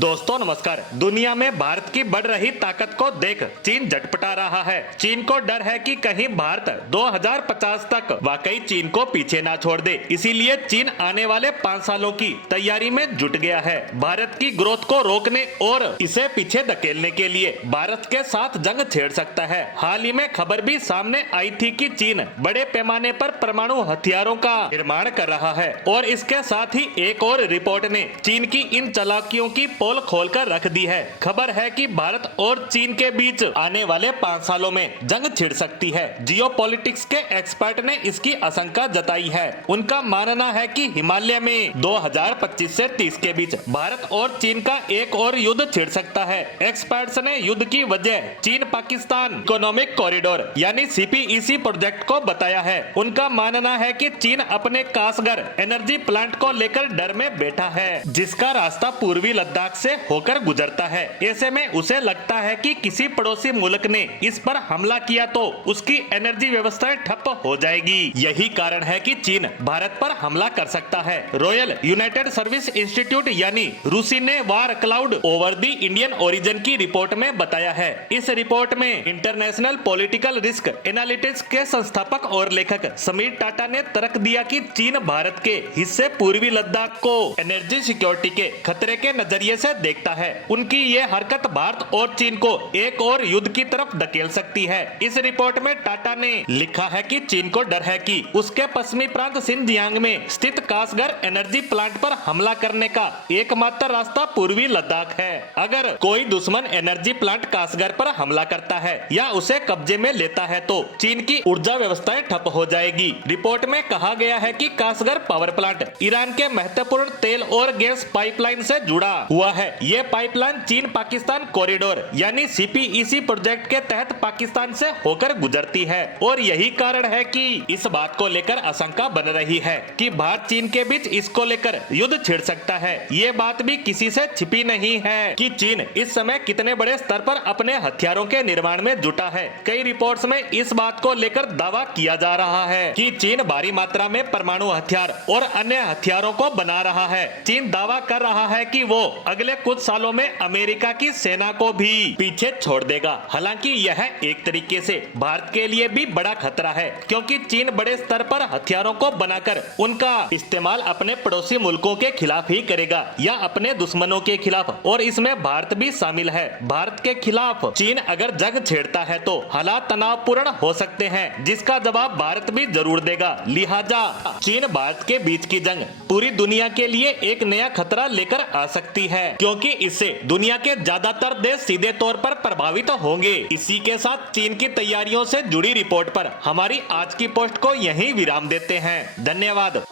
दोस्तों नमस्कार। दुनिया में भारत की बढ़ रही ताकत को देख चीन झटपटा रहा है। चीन को डर है कि कहीं भारत 2050 तक वाकई चीन को पीछे ना छोड़ दे, इसीलिए चीन आने वाले 5 सालों की तैयारी में जुट गया है। भारत की ग्रोथ को रोकने और इसे पीछे धकेलने के लिए भारत के साथ जंग छेड़ सकता है। हाल ही में खबर भी सामने आई थी कि चीन बड़े पैमाने पर परमाणु हथियारों का निर्माण कर रहा है और इसके साथ ही एक और रिपोर्ट ने चीन की इन चालाकियों की पोल खोलकर रख दी है। खबर है कि भारत और चीन के बीच आने वाले 5 सालों में जंग छिड़ सकती है। जियोपॉलिटिक्स के एक्सपर्ट ने इसकी आशंका जताई है। उनका मानना है कि हिमालय में 2025 से 30 के बीच भारत और चीन का एक और युद्ध छिड़ सकता है। एक्सपर्ट्स ने युद्ध की वजह चीन पाकिस्तान इकोनॉमिक कॉरिडोर यानी CPEC प्रोजेक्ट को बताया है। उनका मानना है कि चीन अपने कासगर एनर्जी प्लांट को लेकर डर में बैठा है, जिसका रास्ता पूर्वी लद्दाख से होकर गुजरता है। ऐसे में उसे लगता है कि किसी पड़ोसी मुल्क ने इस पर हमला किया तो उसकी एनर्जी व्यवस्था ठप हो जाएगी। यही कारण है कि चीन भारत पर हमला कर सकता है। रॉयल यूनाइटेड सर्विस इंस्टीट्यूट यानी रूसी ने war cloud over the Indian origin की रिपोर्ट में बताया है। इस रिपोर्ट में इंटरनेशनल पॉलिटिकल रिस्क एनालिटिक्स के संस्थापक और लेखक समीर टाटा ने तर्क दिया कि चीन भारत के हिस्से पूर्वी लद्दाख को एनर्जी सिक्योरिटी के खतरे के नजरिए से देखता है। उनकी ये हरकत भारत और चीन को एक और युद्ध की तरफ धकेल सकती है। इस रिपोर्ट में टाटा ने लिखा है कि चीन को डर है कि उसके पश्चिमी प्रांत सिंजियांग में स्थित कासगर एनर्जी प्लांट पर हमला करने का एकमात्र रास्ता पूर्वी लद्दाख है। अगर कोई दुश्मन एनर्जी प्लांट कासगर पर हमला करता है या उसे कब्जे में लेता है तो चीन की ऊर्जा व्यवस्थाएं ठप हो जाएगी। रिपोर्ट में कहा गया है कि कासगर पावर प्लांट ईरान के महत्वपूर्ण तेल और गैस पाइपलाइन से जुड़ा हुआ है। ये पाइपलाइन चीन पाकिस्तान कॉरिडोर यानी CPEC प्रोजेक्ट के तहत पाकिस्तान से होकर गुजरती है और यही कारण है कि इस बात को लेकर आशंका बन रही है कि भारत चीन के बीच इसको लेकर युद्ध छिड़ सकता है। ये बात भी किसी से छिपी नहीं है कि चीन इस समय कितने बड़े स्तर पर अपने हथियारों के निर्माण में जुटा है। कई रिपोर्ट्स में इस बात को लेकर दावा किया जा रहा है कि चीन भारी मात्रा में परमाणु हथियार और अन्य हथियारों को बना रहा है। चीन दावा कर रहा है कि वो अगले कुछ सालों में अमेरिका की सेना को भी पीछे छोड़ देगा। हालांकि यह एक तरीके से भारत के लिए भी बड़ा खतरा है, क्योंकि चीन बड़े स्तर पर हथियारों को बनाकर उनका इस्तेमाल अपने पड़ोसी मुल्कों के खिलाफ ही करेगा या अपने दुश्मनों के खिलाफ, और इसमें भारत भी शामिल है। भारत के खिलाफ चीन अगर जंग छेड़ता है तो हालात तनावपूर्ण हो सकते हैं, जिसका जवाब भारत भी जरूर देगा। लिहाजा चीन भारत के बीच की जंग पूरी दुनिया के लिए एक नया खतरा लेकर आ सकती है, क्योंकि इससे दुनिया के ज्यादातर देश सीधे तौर पर प्रभावित होंगे। इसी के साथ चीन की तैयारियों से जुड़ी रिपोर्ट पर हमारी आज की पोस्ट को यहीं विराम देते हैं। धन्यवाद।